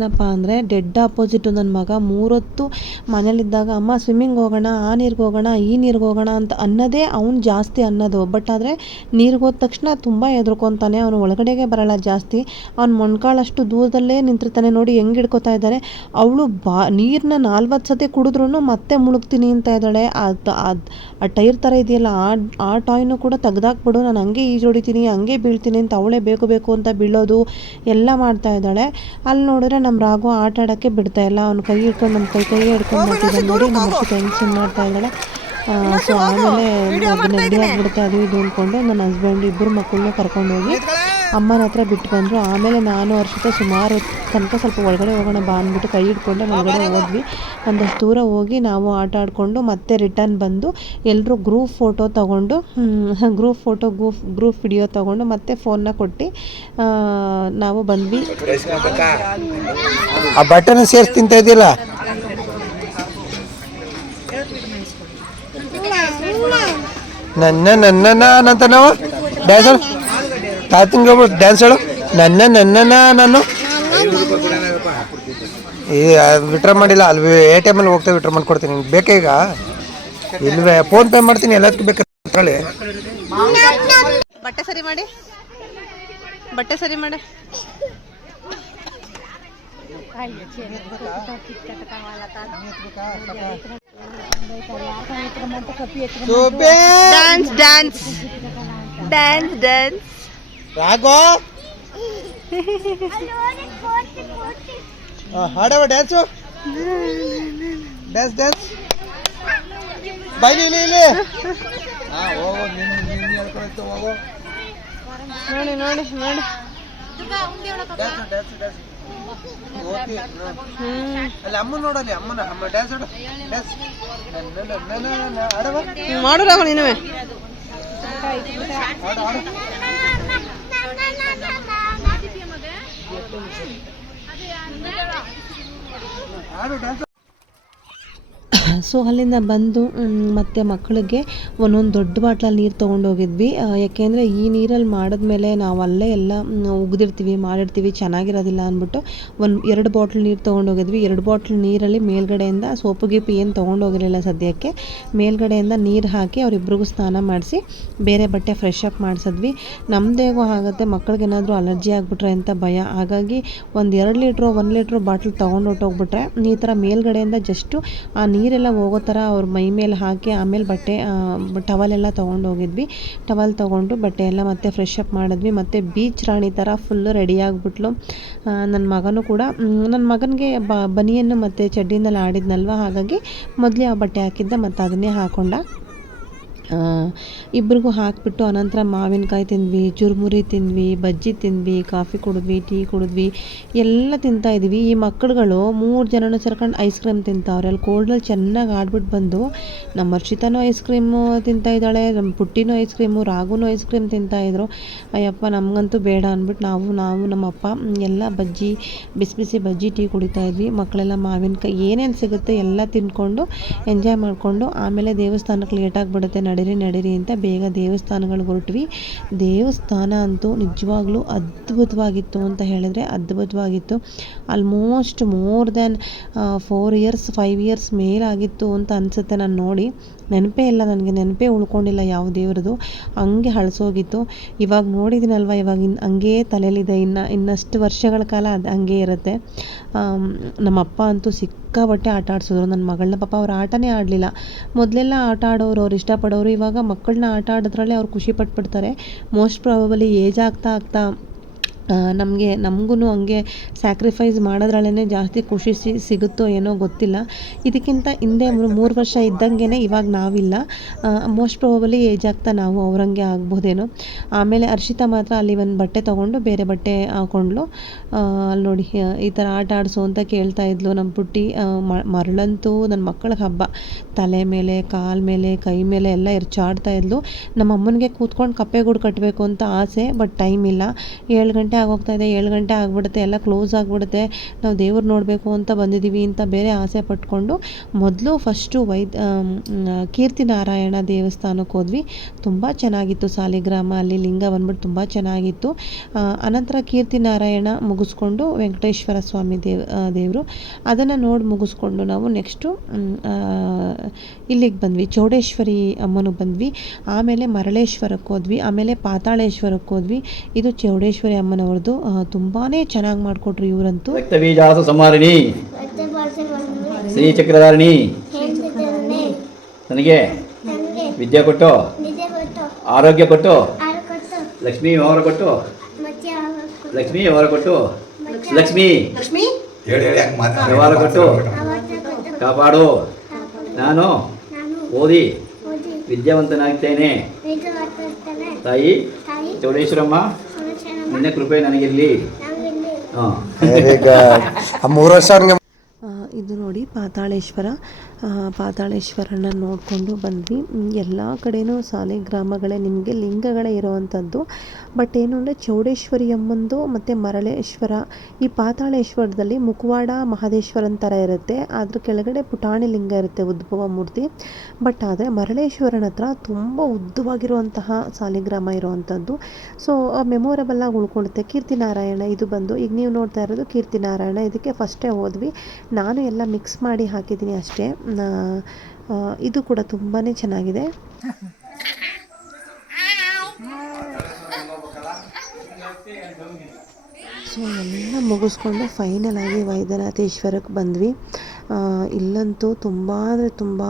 ಏನಪ್ಪ ಅಂದರೆ ಡೆಡ್ ಆಪೋಸಿಟು ನನ್ನ ಮಗ ಮೂರೊತ್ತು ಮನೇಲಿದ್ದಾಗ, ಅಮ್ಮ ಸ್ವಿಮ್ಮಿಂಗ್ ಹೋಗೋಣ, ಆ ನೀರಿಗೆ ಹೋಗೋಣ, ಈ ನೀರಿಗೆ ಹೋಗೋಣ ಅಂತ ಅನ್ನೋದೇ ಅವ್ನು ಜಾಸ್ತಿ ಅನ್ನೋದು. ಬಟ್ ಆದರೆ ನೀರಿಗೆ ಹೋದ ತಕ್ಷಣ ತುಂಬ ಹೆದರ್ಕೊತಾನೆ. ಅವನು ಒಳಗಡೆಗೆ ಬರಲ್ಲ ಜಾಸ್ತಿ. ಅವ್ನು ಮೊಣ್ಕಾಳಷ್ಟು ದೂರದಲ್ಲೇ ನಿಂತಿರ್ತಾನೆ. ನೋಡಿ ಹೆಂಗೆ ಹಿಡ್ಕೊತಾ ಇದ್ದಾನೆ ಅವಳು ಬಾ ನೀರನ್ನ ನಾಲ್ವತ್ತು ಸತಿ ಕುಡಿದ್ರೂ ಮತ್ತೆ ಮುಳುಗ್ತೀನಿ ಅಂತ ಇದ್ದಾಳೆ. ಅದು ಅದು, ಆ ಟೈರ್ ಥರ ಇದೆಯಲ್ಲ, ಆ ಆ ಟಾಯ್ನು ಕೂಡ ತೆಗ್ದಾಕ್ಬಿಡು. ನಾನು ಹಂಗೆ ಈಜೊಡಿತೀನಿ ಹಂಗೆ ಬೀಳ್ತೀನಿ ಅಂತ ಅವಳೇ ಬೇಕು ಬೇಕು ಅಂತ ಬೀಳೋದು ಎಲ್ಲ ಮಾಡ್ತಾ ಇದ್ದಾಳೆ. ಅಲ್ಲಿ ನೋಡಿದ್ರೆ ನಮ್ಮ ರಾಗು ಆಟ ಆಡೋಕ್ಕೆ ಬಿಡ್ತಾ ಇಲ್ಲ. ಅವ್ನು ಕೈ ಹಿಡ್ಕೊಂಡು ನಮ್ಮ ಕೈ ಕೈ ಹಿಡ್ಕೊಂಡು ಮಾಡ್ತಿದ್ದಾನೆ ನೋಡಿ ನಮ್ಮ ಅಷ್ಟು ಟೆನ್ಷನ್ ಮಾಡ್ತಾ ಇದ್ದಾಳೆ. ಸೊ ಆಮೇಲೆ ನೆಗಡಿ ಆಗಿಬಿಡುತ್ತೆ ಅದು ಇದು ಅಂದ್ಕೊಂಡು ನನ್ನ ಹಸ್ಬೆಂಡ್ ಇಬ್ಬರು ಮಕ್ಕಳನ್ನ ಕರ್ಕೊಂಡೋಗಿ ಅಮ್ಮನ ಹತ್ರ ಬಿಟ್ಟು ಬಂದರು ಆಮೇಲೆ ನಾನು ಹರ್ಷಿತ ಸುಮಾರು ತನಕ ಸ್ವಲ್ಪ ಒಳಗಡೆ ಹೋಗೋಣ ಬಾ ಅಂದ್ಬಿಟ್ಟು ಕೈ ಹಿಡ್ಕೊಂಡೆ ಒಳಗಡೆ ಹೋದ್ವಿ. ಒಂದಷ್ಟು ದೂರ ಹೋಗಿ ನಾವು ಆಟ ಆಡಿಕೊಂಡು ಮತ್ತೆ ರಿಟರ್ನ್ ಬಂದು ಎಲ್ಲರೂ ಗ್ರೂಪ್ ಫೋಟೋ ತೊಗೊಂಡು group photo group group video ತೊಗೊಂಡು ಮತ್ತೆ ಫೋನ್ನ ಕೊಟ್ಟು ನಾವು ಬಂದ್ವಿ. ಆ ಬಟನ್ ಸೇರಿಸಿ ತಿಂತ ಇದೆಯಲ್ಲ? ನನ್ನ ನನ್ನ ನಾನಂತ ನಾವು ಡ್ಯಾನ್ಸ್ ಹೇಳು. ತಾತಂಗೆ ಹೋಗ್ಬಿಟ್ಟು ಡ್ಯಾನ್ಸ್ ಹೇಳು. ನನ್ನ ನನ್ನ ನಾನು. ಈ ವಿಟ್ರ ಮಾಡಿಲ್ಲ. ಅಲ್ಲಿ ಎ ಟಿ ಎಮಲ್ಲಿ ಹೋಗ್ತಾ ವಿಟ್ರ ಮಾಡ್ಕೊಡ್ತೀನಿ. ನಿಮ್ಗೆ ಬೇಕೇ ಈಗ? ಇಲ್ವೇ ಫೋನ್ ಪೇ ಮಾಡ್ತೀನಿ. ಎಲ್ಲದಕ್ಕೂ ಬೇಕಾದ್ರೆ ಬಟ್ಟೆ ಸರಿ ಮಾಡಿ. ಬಟ್ಟೆ ಸರಿ ಮಾಡಿ. ಡ್ಯಾನ್ಸ್ ಡ್ಯಾನ್ಸ್ ಡ್ಯಾನ್ಸ್ ಡ್ಯಾನ್ಸ್ ರಾಘೋ ಹಾಡವ ಡ್ಯಾನ್ಸು ಡ್ಯಾನ್ಸ್ ಡ್ಯಾನ್ಸ್ ಬೈಲಿ ಇಲ್ಲಿ ಇಲ್ಲಿ ನೋಡಿ ನೋಡಿ ನೋಡಿ. ಡ್ಯಾನ್ಸ್ ಡ್ಯಾನ್ಸ್ ಡ್ಯಾನ್ಸ್ ಮಾಡು ರಾಹುಲ್ ನೀನುವೆ ಆಡು ಡ್ಯಾನ್ಸ್ ಸೊ ಅಲ್ಲಿಂದ ಬಂದು ಮತ್ತೆ ಮಕ್ಕಳಿಗೆ ಒಂದೊಂದು ದೊಡ್ಡ ಬಾಟ್ಲಲ್ಲಿ ನೀರು ತೊಗೊಂಡೋಗಿದ್ವಿ. ಯಾಕೆಂದರೆ ಈ ನೀರಲ್ಲಿ ಮಾಡಿದ್ಮೇಲೆ ನಾವು ಅಲ್ಲೇ ಎಲ್ಲ ಉಗ್ದಿರ್ತೀವಿ, ಮಾಡಿರ್ತೀವಿ, ಚೆನ್ನಾಗಿರೋದಿಲ್ಲ ಅಂದ್ಬಿಟ್ಟು ಒಂದು ಎರಡು ಬಾಟ್ಲ್ ನೀರು ತೊಗೊಂಡೋಗಿದ್ವಿ. ಎರಡು ಬಾಟ್ಲ್ ನೀರಲ್ಲಿ ಮೇಲ್ಗಡೆಯಿಂದ ಸೋಪು, ಗೀಪು ಏನು ತೊಗೊಂಡು ಹೋಗಿರಲಿಲ್ಲ ಸದ್ಯಕ್ಕೆ. ಮೇಲ್ಗಡೆಯಿಂದ ನೀರು ಹಾಕಿ ಅವರಿಬ್ರಿಗೂ ಸ್ನಾನ ಮಾಡಿಸಿ, ಬೇರೆ ಬಟ್ಟೆ ಫ್ರೆಶ್ ಅಪ್ ಮಾಡಿಸಿದ್ವಿ. ನಮ್ಮದೇಗೂ ಆಗುತ್ತೆ ಮಕ್ಕಳಿಗೇನಾದರೂ ಅಲರ್ಜಿ ಆಗಿಬಿಟ್ರೆ ಅಂತ ಭಯ. ಹಾಗಾಗಿ ಒಂದು ಎರಡು ಲೀಟ್ರು, ಒಂದು ಲೀಟ್ರು ಬಾಟ್ಲ್ ತೊಗೊಂಡು ಹೊಟ್ಟೋಗ್ಬಿಟ್ರೆ ಈ ಥರ ಮೇಲ್ಗಡೆಯಿಂದ ಜಸ್ಟು ಆ ನೀರೆಲ್ಲ ಹೋಗೋ ಥರ ಅವ್ರ ಮೈ ಮೇಲೆ ಹಾಕಿ, ಆಮೇಲೆ ಬಟ್ಟೆ ಟವಲೆಲ್ಲ ತೊಗೊಂಡು ಹೋಗಿದ್ವಿ. ಟವಲ್ ತೊಗೊಂಡು ಬಟ್ಟೆ ಎಲ್ಲ ಮತ್ತೆ ಫ್ರೆಶ್ ಅಪ್ ಮಾಡಿದ್ವಿ. ಮತ್ತು ಬೀಚ್ ರಾಣಿ ಥರ ಫುಲ್ಲು ರೆಡಿ ಆಗಿಬಿಟ್ಲು. ನನ್ನ ಮಗನೂ ಕೂಡ ನನ್ನ ಮಗನಿಗೆ ಬ, ಬನಿಯನ್ನು ಮತ್ತು ಚಡ್ಡಿನಲ್ಲಿ ಆಡಿದ್ನಲ್ವ? ಹಾಗಾಗಿ ಮೊದಲೇ ಆ ಬಟ್ಟೆ ಹಾಕಿದ್ದ, ಮತ್ತು ಅದನ್ನೇ ಹಾಕೊಂಡ. ಇಬ್ರಿಗೂ ಹಾಕಿಬಿಟ್ಟು ಅನಂತರ ಮಾವಿನಕಾಯಿ ತಿಂದ್ವಿ, ಚುರುಮುರಿ ತಿಂದ್ವಿ, ಬಜ್ಜಿ ತಿಂದ್ವಿ, ಕಾಫಿ ಕುಡಿದ್ವಿ, ಟೀ ಕುಡಿದ್ವಿ, ಎಲ್ಲ ತಿಂತಾ ಇದ್ವಿ ಈ ಮಕ್ಕಳುಗಳು ಮೂರು ಜನನೂ ಸೇರ್ಕೊಂಡು ಐಸ್ ಕ್ರೀಮ್ ತಿಂತಾವ್ರೆ. ಅಲ್ಲಿ ಕೋಲ್ಡಲ್ಲಿ ಚೆನ್ನಾಗಿ ಆಡ್ಬಿಟ್ಟು ಬಂದು ನಮ್ಮ ಹರ್ಷಿತಾನೂ ಐಸ್ ಕ್ರೀಮು ತಿಂತಾ ಇದ್ದಾಳೆ, ನಮ್ಮ ಪುಟ್ಟಿನೂ ಐಸ್ ಕ್ರೀಮು ರಾಗುನೂ ಐಸ್ ಕ್ರೀಮ್ ತಿಂತಾಯಿದ್ರು ಅಯ್ಯಪ್ಪ, ನಮಗಂತೂ ಬೇಡ ಅಂದ್ಬಿಟ್ಟು ನಾವು ನಾವು, ನಮ್ಮ ಅಪ್ಪ, ಎಲ್ಲ ಬಜ್ಜಿ, ಬಿಸಿ ಬಿಸಿ ಬಜ್ಜಿ, ಟೀ ಕುಡಿತಾ ಇದ್ವಿ. ಮಕ್ಕಳೆಲ್ಲ ಮಾವಿನಕಾಯಿ ಏನೇನು ಸಿಗುತ್ತೆ ಎಲ್ಲ ತಿಂದ್ಕೊಂಡು ಎಂಜಾಯ್ ಮಾಡಿಕೊಂಡು, ಆಮೇಲೆ ದೇವಸ್ಥಾನಕ್ಕೆ ಲೇಟಾಗಿಬಿಡುತ್ತೆ ನಡೀರಿ ನಡೀರಿ ಅಂತ ಬೇಗ ದೇವಸ್ಥಾನಗಳಿಗೆ ಹೊರಟ್ವಿ. ದೇವಸ್ಥಾನ ಅಂತೂ ನಿಜವಾಗ್ಲೂ ಅದ್ಭುತವಾಗಿತ್ತು ಅಂತ ಹೇಳಿದ್ರೆ ಅದ್ಭುತವಾಗಿತ್ತು. Almost more than four years five years ಮೇಲಾಗಿತ್ತು ಅಂತ ಅನಿಸುತ್ತೆ ನಾನು ನೋಡಿ. ನೆನಪೇ ಇಲ್ಲ, ನನಗೆ ನೆನಪೇ ಉಳ್ಕೊಂಡಿಲ್ಲ ಯಾವ ದೇವ್ರದ್ದು ಹಂಗೆ ಹಳಸೋಗಿತ್ತು ಇವಾಗ ನೋಡಿದ್ದೀನಲ್ವ ಇವಾಗ ಇನ್ನು ಹಂಗೇ ತಲೆಯಲ್ಲಿದೆ. ಇನ್ನು, ಇನ್ನಷ್ಟು ವರ್ಷಗಳ ಕಾಲ ಅದು ಹಂಗೆ ಇರುತ್ತೆ. ನಮ್ಮ ಅಪ್ಪ ಅಂತೂ ಸಿಕ್ಕಾಪಟ್ಟೆ ಆಟ ಆಡಿಸಿದ್ರು. ನನ್ನ ಮಗಳನ್ನ ಪಾಪ ಅವ್ರು ಆಟನೇ ಆಡಲಿಲ್ಲ. ಮೊದಲೆಲ್ಲ ಆಟ ಆಡೋರು, ಅವ್ರು ಇಷ್ಟಪಡೋರು. ಇವಾಗ ಮಕ್ಕಳನ್ನ ಆಟ ಆಡೋದ್ರಲ್ಲೇ ಅವ್ರು ಖುಷಿ ಪಟ್ಬಿಡ್ತಾರೆ. ಮೋಸ್ಟ್ ಪ್ರಾಬಬಲಿ ಏಜ್ ಆಗ್ತಾ ಆಗ್ತಾ ನಮಗೆ ನಮಗೂ ಹಂಗೆ ಸ್ಯಾಕ್ರಿಫೈಸ್ ಮಾಡೋದ್ರಲ್ಲೇ ಜಾಸ್ತಿ ಖುಷಿ ಸಿ, ಸಿಗುತ್ತೋ ಏನೋ ಗೊತ್ತಿಲ್ಲ. ಇದಕ್ಕಿಂತ ಹಿಂದೆ ಮೂರು ವರ್ಷ ಇದ್ದಂಗೆ ಇವಾಗ ನಾವಿಲ್ಲ. ಮೋಸ್ಟ್ ಪ್ರಾಬಲಿ ಏಜ್ ಆಗ್ತಾ ನಾವು ಅವ್ರಂಗೆ ಆಗ್ಬೋದೇನೋ. ಆಮೇಲೆ ಹರ್ಷಿತಾ ಮಾತ್ರ ಅಲ್ಲಿ ಒಂದು ಬಟ್ಟೆ ತೊಗೊಂಡು ಬೇರೆ ಬಟ್ಟೆ ಹಾಕೊಂಡ್ಲು. ಅಲ್ಲಿ ನೋಡಿ, ಈ ಥರ ಆಟ ಆಡಿಸು ಅಂತ ಕೇಳ್ತಾ ಇದ್ಲು ನಮ್ಮ ಪುಟ್ಟಿ. ಮರಳಂತೂ ನನ್ನ ಮಕ್ಕಳ ಹಬ್ಬ. ತಲೆ ಮೇಲೆ, ಕಾಲ ಮೇಲೆ, ಕೈ ಮೇಲೆ ಎಲ್ಲ ಎರ್ಚಾಡ್ತಾ ಇದ್ಲು. ನಮ್ಮ ಅಮ್ಮನಿಗೆ ಕೂತ್ಕೊಂಡು ಕಪ್ಪೆಗೂಡು ಕಟ್ಟಬೇಕು ಅಂತ ಆಸೆ ಬಟ್ ಟೈಮ್ ಇಲ್ಲ. ಏಳು ಗಂಟೆ ಆಗೋಗ್ತಾ ಇದೆ, ಏಳು ಗಂಟೆ ಆಗಿಬಿಡುತ್ತೆ, ಎಲ್ಲ ಕ್ಲೋಸ್ ಆಗಿಬಿಡುತ್ತೆ. ನಾವು ದೇವ್ರು ನೋಡಬೇಕು ಅಂತ ಬಂದಿದ್ದೀವಿ ಅಂತ ಬೇರೆ ಆಸೆ ಪಟ್ಕೊಂಡು ಮೊದಲು ಫಸ್ಟು ವೈದ್ ಕೀರ್ತಿ ನಾರಾಯಣ ದೇವಸ್ಥಾನಕ್ಕೆ ಹೋದ್ವಿ. ತುಂಬ ಚೆನ್ನಾಗಿತ್ತು ಸಾಲಿಗ್ರಾಮ, ಅಲ್ಲಿ ಲಿಂಗ ಬಂದ್ಬಿಟ್ಟು ತುಂಬ ಚೆನ್ನಾಗಿತ್ತು. ಅನಂತರ ಕೀರ್ತಿ ನಾರಾಯಣ ಮುಗಿಸ್ಕೊಂಡು ವೆಂಕಟೇಶ್ವರ ಸ್ವಾಮಿ ದೇವ್ ದೇವರು. ಅದನ್ನು ನೋಡಿ ಮುಗಿಸ್ಕೊಂಡು ನಾವು ನೆಕ್ಸ್ಟು ಇಲ್ಲಿಗೆ ಬಂದ್ವಿ. ಚೌಡೇಶ್ವರಿ ಅಮ್ಮನಿಗೆ ಬಂದ್ವಿ. ಆಮೇಲೆ ಮರಳೇಶ್ವರಕ್ಕೆ ಹೋದ್ವಿ. ಆಮೇಲೆ ಪಾತಾಳೇಶ್ವರಕ್ಕೆ ಹೋದ್ವಿ. ಇದು ಚೌಡೇಶ್ವರಿ ಅಮ್ಮನವ್ರದ್ದು ತುಂಬಾ ಚೆನ್ನಾಗಿ ಮಾಡಿಕೊಟ್ರು ಇವರಂತೂ. ಶ್ರೀ ಸಂಹಾರಿಣಿ. ಬರ್ತೆ ಬಂದ್ವಿ ಶ್ರೀಚಕ್ರಧಾರಿಣಿ. ನನಗೆ ವಿದ್ಯೆ ಕೊಟ್ಟು ಆರೋಗ್ಯ ಕೊಟ್ಟು ಲಕ್ಷ್ಮೀ ವ್ಯವಹಾರ ಕೊಟ್ಟು ಲಕ್ಷ್ಮೀ ವ್ಯವಹಾರ ಕೊಟ್ಟು ಲಕ್ಷ್ಮೀ ಹೇಳಿ ಹೇಳಿ ಹಂಗೆ ಮಾತಾಡಿ. ವ್ಯವಹಾರ ಕೊಟ್ಟು ಕಾಪಾಡು. ನಾನು ನಾನು ಓದಿ ವಿದ್ಯಾವಂತನಾಗ್ತೇನೆ. ತಾಯಿ ತಾಯಿ ಚೌಡೇಶ್ವರಮ್ಮ ನಿನ್ನ ಕೃಪೆ ನನಗಿರಲಿ. ನಾವಿಲ್ಲಿ ಹಾಂ ಆ ಮೂರು ವರ್ಷ ಅವ್ನಿಗೆ ಇದು ನೋಡಿ ಪಾತಾಳೇಶ್ವರ. ಪಾತಾಳೇಶ್ವರನ ನೋಡಿಕೊಂಡು ಬಂದ್ವಿ. ಎಲ್ಲ ಕಡೆನೂ ಸಾಲಿಗ್ರಾಮಗಳೇ ನಿಮಗೆ ಲಿಂಗಗಳೇ ಇರೋವಂಥದ್ದು ಬಟ್ ಏನು ಅಂದರೆ ಚೌಡೇಶ್ವರಿ ಅಮ್ಮಂದು ಮತ್ತು ಮರಳೇಶ್ವರ, ಈ ಪಾತಾಳೇಶ್ವರದಲ್ಲಿ ಮುಖವಾಡ ಮಹದೇಶ್ವರನ ಥರ ಇರುತ್ತೆ. ಅದ್ರ ಕೆಳಗಡೆ ಪುಟಾಣಿ ಲಿಂಗ ಇರುತ್ತೆ ಉದ್ಭವ ಮೂರ್ತಿ. ಬಟ್ ಆದರೆ ಮರಳೇಶ್ವರನ ಹತ್ರ ತುಂಬ ಉದ್ದವಾಗಿರುವಂತಹ ಸಾಲಿಗ್ರಾಮ ಇರುವಂಥದ್ದು ಸೊ ಮೆಮೊರಬಲ್ ಆಗಿ ಉಳ್ಕೊಳುತ್ತೆ. ಕೀರ್ತಿನಾರಾಯಣ, ಇದು ಬಂದು. ಈಗ ನೀವು ನೋಡ್ತಾ ಇರೋದು ಕೀರ್ತಿನಾರಾಯಣ. ಇದಕ್ಕೆ ಫಸ್ಟೇ ಹೋದ್ವಿ. ನಾನು ಎಲ್ಲ ಮಿಕ್ಸ್ ಮಾಡಿ ಹಾಕಿದ್ದೀನಿ ಅಷ್ಟೇ. ಇದು ಕೂಡ ತುಂಬಾ ಚೆನ್ನಾಗಿದೆ. ಸೊ ಎಲ್ಲ ಮುಗಿಸ್ಕೊಂಡು ಫೈನಲ್ ಆಗಿ ವೈದ್ಯನಾಥೇಶ್ವರಕ್ಕೆ ಬಂದ್ವಿ. ಇಲ್ಲಂತೂ ತುಂಬ ಅಂದರೆ ತುಂಬ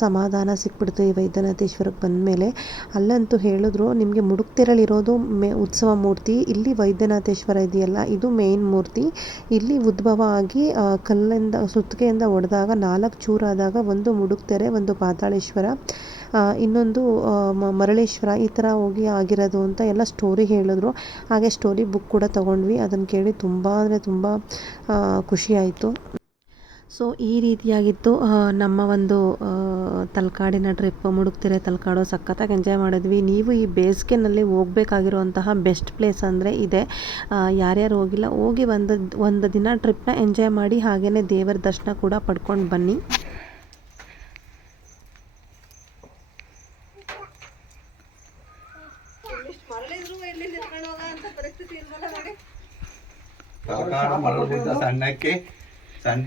ಸಮಾಧಾನ ಸಿಕ್ಬಿಡ್ತು ಈ ವೈದ್ಯನಾಥೇಶ್ವರಕ್ಕೆ ಬಂದಮೇಲೆ. ಅಲ್ಲಂತೂ ಹೇಳಿದ್ರು, ನಿಮಗೆ ಮುಡುಕ್ತಿರಲಿರೋದು ಮೇ, ಉತ್ಸವ ಮೂರ್ತಿ, ಇಲ್ಲಿ ವೈದ್ಯನಾಥೇಶ್ವರ ಇದೆಯಲ್ಲ, ಇದು ಮೇನ್ ಮೂರ್ತಿ. ಇಲ್ಲಿ ಉದ್ಭವ ಆಗಿ ಕಲ್ಲಿಂದ, ಸುತ್ತಿಗೆಯಿಂದ ಒಡೆದಾಗ ನಾಲ್ಕು ಚೂರಾದಾಗ ಒಂದು ಮುಡುಕ್ತೆರೆ, ಒಂದು ಪಾತಾಳೇಶ್ವರ ಇನ್ನೊಂದು ಮರಳೇಶ್ವರ, ಈ ಥರ ಹೋಗಿ ಆಗಿರೋದು ಅಂತ ಎಲ್ಲ ಸ್ಟೋರಿ ಹೇಳಿದ್ರು. ಹಾಗೆ ಸ್ಟೋರಿ ಬುಕ್ ಕೂಡ ತೊಗೊಂಡ್ವಿ. ಅದನ್ನು ಕೇಳಿ ತುಂಬ ಅಂದರೆ ತುಂಬ ಖುಷಿಯಾಯಿತು ಸೊ ಈ ರೀತಿಯಾಗಿತ್ತು ನಮ್ಮ ಒಂದು ತಲಕಾಡಿನ ಟ್ರಿಪ್ ಮುಡುಕ್ತಿರೆ ತಲಕಾಡು ಸಖತ್ತಾಗಿ ಎಂಜಾಯ್ ಮಾಡಿದ್ವಿ. ನೀವು ಈ ಬೇಸಿಗೆನಲ್ಲಿ ಹೋಗಬೇಕಾಗಿರುವಂತಹ ಬೆಸ್ಟ್ ಪ್ಲೇಸ್ ಅಂದರೆ ಇದೆ. ಯಾರ್ಯಾರು ಹೋಗಿಲ್ಲ, ಹೋಗಿ ಒಂದು ಒಂದು ದಿನ ಟ್ರಿಪ್ನ ಎಂಜಾಯ್ ಮಾಡಿ ಹಾಗೆಯೇ ದೇವರ ದರ್ಶನ ಕೂಡ ಪಡ್ಕೊಂಡು ಬನ್ನಿ. ಸಣ್ಣಕ್ಕೆ. ಸಣ್ಣ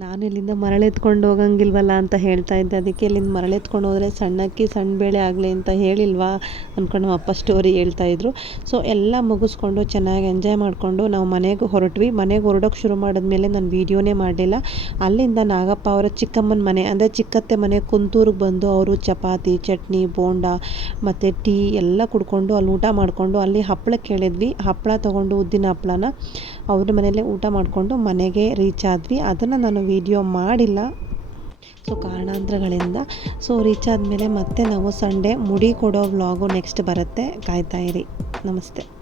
ನಾನು ಇಲ್ಲಿಂದ ಮರಳೆತ್ಕೊಂಡು ಹೋಗಂಗಿಲ್ವಲ್ಲ ಅಂತ ಹೇಳ್ತಾ ಇದ್ದೆ. ಅದಕ್ಕೆ ಇಲ್ಲಿಂದ ಮರಳೆತ್ಕೊಂಡು ಹೋದರೆ ಸಣ್ಣಕ್ಕಿ ಸಣ್ಣ ಬೇಳೆ ಆಗಲಿ ಅಂತ ಹೇಳಿಲ್ವಾ ಅಂದ್ಕೊಂಡು ಅಪ್ಪ ಸ್ಟೋರಿ ಹೇಳ್ತಾಯಿದ್ರು ಸೊ ಎಲ್ಲ ಮುಗಿಸ್ಕೊಂಡು ಚೆನ್ನಾಗಿ ಎಂಜಾಯ್ ಮಾಡಿಕೊಂಡು ನಾವು ಮನೆಗೆ ಹೊರಟ್ವಿ. ಮನೆಗೆ ಹೊರಡೋಕೆ ಶುರು ಮಾಡಿದ್ಮೇಲೆ ನಾನು ವೀಡಿಯೋನೇ ಮಾಡಲಿಲ್ಲ. ಅಲ್ಲಿಂದ ನಾಗಪ್ಪ ಅವರ ಚಿಕ್ಕಮ್ಮನ ಮನೆ, ಅಂದರೆ ಚಿಕ್ಕತ್ತೆ ಮನೆ ಕುಂತೂರಿಗೆ ಬಂದು ಅವರು ಚಪಾತಿ, ಚಟ್ನಿ, ಬೋಂಡ ಮತ್ತು ಟೀ ಎಲ್ಲ ಕುಡ್ಕೊಂಡು ಅಲ್ಲಿ ಊಟ ಮಾಡಿಕೊಂಡು ಅಲ್ಲಿ ಹಪ್ಪಳ ಕೇಳಿದ್ವಿ. ಹಪ್ಪಳ ತೊಗೊಂಡು ಉದ್ದಿನ ಹಪ್ಪಳನ. ಅವ್ರ ಮನೆಯಲ್ಲೇ ಊಟ ಮಾಡಿಕೊಂಡು ಮನೆಗೆ ರೀಚ್ ಆದ್ವಿ. ಅದನ್ನು ನಾನು ವೀಡಿಯೋ ಮಾಡಿಲ್ಲ. ಸೊ ಕಾರಣಾಂತರಗಳಿಂದ. ಸೊ ರೀಚ್ ಆದಮೇಲೆ ಮತ್ತೆ ನಾವು ಸಂಡೇ ಮುಡಿ ಕೊಡೋ ವ್ಲಾಗು ನೆಕ್ಸ್ಟ್ ಬರುತ್ತೆ. ಕಾಯ್ತಾ ಇರಿ. ನಮಸ್ತೆ.